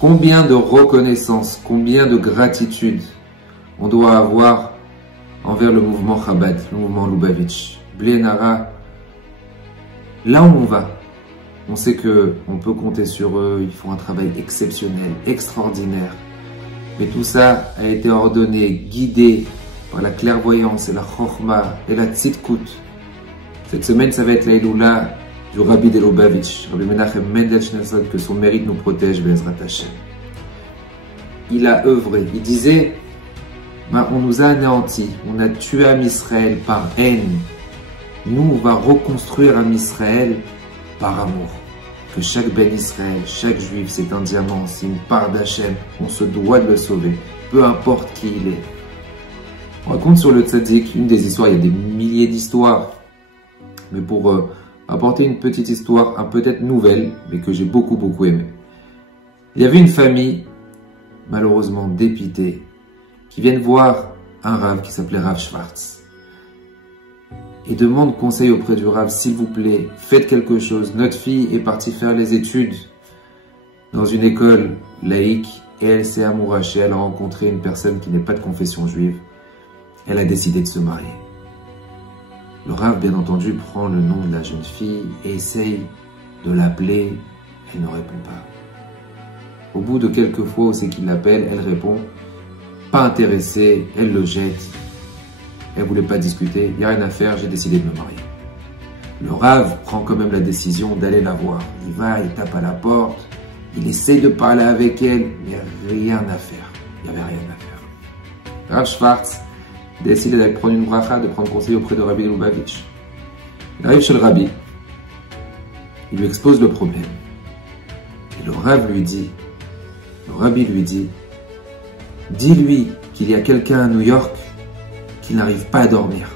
Combien de reconnaissance, combien de gratitude on doit avoir envers le mouvement Chabad, le mouvement Lubavitch. Bli Ain Hara, là où on va, on sait qu'on peut compter sur eux, ils font un travail exceptionnel, extraordinaire. Mais tout ça a été ordonné, guidé par la clairvoyance et la chokhma et la tzidkut. Cette semaine, ça va être l'Aïloula du Rabbi de Lubavitch, Rabbi Menachem Mendel Schneerson, que son mérite nous protège, Be'ezrat Hashem. Il a œuvré, il disait, on nous a anéantis, on a tué Am Israël par haine. Nous, on va reconstruire Am Israël par amour. Que chaque Ben Israël, chaque juif, c'est un diamant, c'est une part d'Hachem, on se doit de le sauver, peu importe qui il est. On raconte sur le tzaddik une des histoires, il y a des milliers d'histoires, mais pour apporter une petite histoire, peut-être nouvelle, mais que j'ai beaucoup aimé. Il y avait une famille, malheureusement dépitée, qui viennent voir un Rav qui s'appelait Rav Schwartz. Et demande conseil auprès du Rav, s'il vous plaît, faites quelque chose. Notre fille est partie faire les études dans une école laïque et elle s'est amourachée, elle a rencontré une personne qui n'est pas de confession juive. Elle a décidé de se marier. Le Rav, bien entendu, prend le nom de la jeune fille et essaye de l'appeler. Elle ne répond pas. Au bout de quelques fois où c'est qu'il l'appelle, elle répond. Pas intéressée, elle le jette. Elle ne voulait pas discuter, il n'y a rien à faire, j'ai décidé de me marier. Le Rav prend quand même la décision d'aller la voir. Il va, il tape à la porte, il essaye de parler avec elle, mais rien à faire. Il n'y avait rien à faire. Rav Schwartz décide d'aller prendre une bracha, de prendre conseil auprès de Rabbi Lubavitch. Il arrive chez le Rabbi, il lui expose le problème. Et le Rabbi lui dit, dis-lui qu'il y a quelqu'un à New York qui n'arrive pas à dormir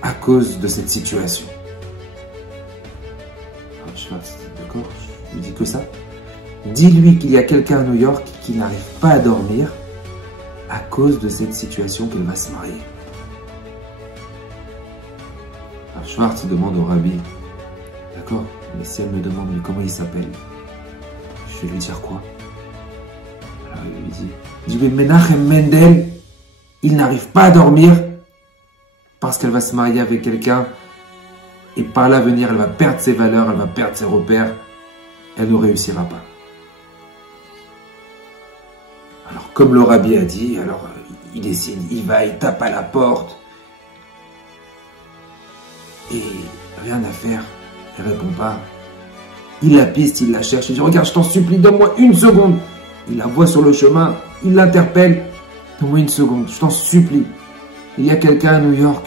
à cause de cette situation. Alors, je sais pas, d'accord, je lui dis que ça. Dis-lui qu'il y a quelqu'un à New York qui n'arrive pas à dormir à cause de cette situation qu'elle va se marier. Alors, Schwartz demande au Rabbi, d'accord, mais si elle me demande mais comment il s'appelle, je vais lui dire quoi? Alors il lui dit, mais Menachem Mendel, il n'arrive pas à dormir parce qu'elle va se marier avec quelqu'un et par l'avenir, elle va perdre ses valeurs, elle va perdre ses repères, elle ne réussira pas. Alors, comme le Rabbi a dit, alors il décide, il va, il tape à la porte et rien à faire, elle répond pas. Il la piste, il la cherche, il dit, regarde, je t'en supplie, donne-moi une seconde. Il la voit sur le chemin, il l'interpelle. Donne-moi une seconde, je t'en supplie. Il y a quelqu'un à New York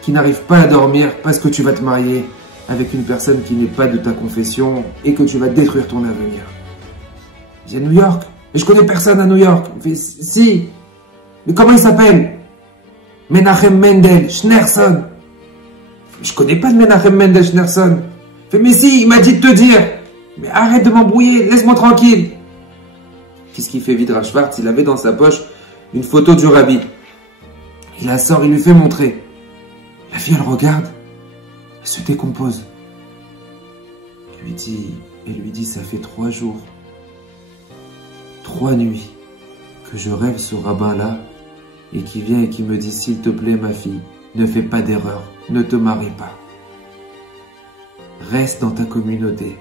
qui n'arrive pas à dormir parce que tu vas te marier avec une personne qui n'est pas de ta confession et que tu vas détruire ton avenir. Il dit à New York, mais je connais personne à New York. Il fait, si, mais comment il s'appelle? Menachem Mendel Schneerson. Je connais pas de Menachem Mendel Schneerson. Il fait, mais si, il m'a dit de te dire. Mais arrête de m'embrouiller, laisse-moi tranquille. Qu'est-ce qu'il fait, Rav Schwartz? Il avait dans sa poche une photo du Rabbi. Il la sort, il lui fait montrer. La fille, elle regarde, elle se décompose. Elle lui dit, ça fait 3 jours, 3 nuits que je rêve ce rabbin-là et qui vient et qui me dit, s'il te plaît, ma fille, ne fais pas d'erreur, ne te marie pas. Reste dans ta communauté.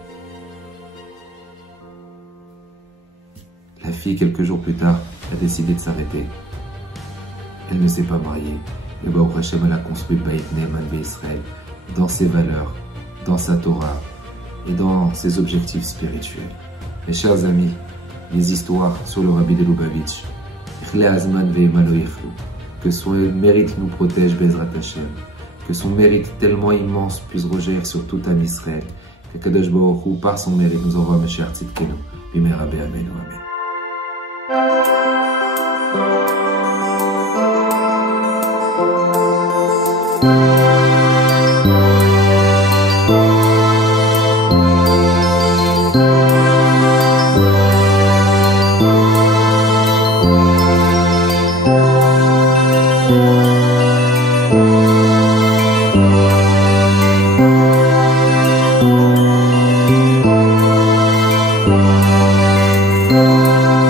La fille, quelques jours plus tard, a décidé de s'arrêter. Elle ne s'est pas mariée. Et Baruch Hashem, elle a construit le Bayit Ne'eman Israël dans ses valeurs, dans sa Torah et dans ses objectifs spirituels. Mes chers amis, les histoires sur le Rabbi de Lubavitch, que son mérite nous protège, Be'ezrat Hashem, que son mérite tellement immense puisse rejaillir sur tout Am Israël, que Kadosh Baruch Hu, par son mérite, nous envoie Mashiach Tzidkenu, Bimera Be'amenu, Amen. Shabbat.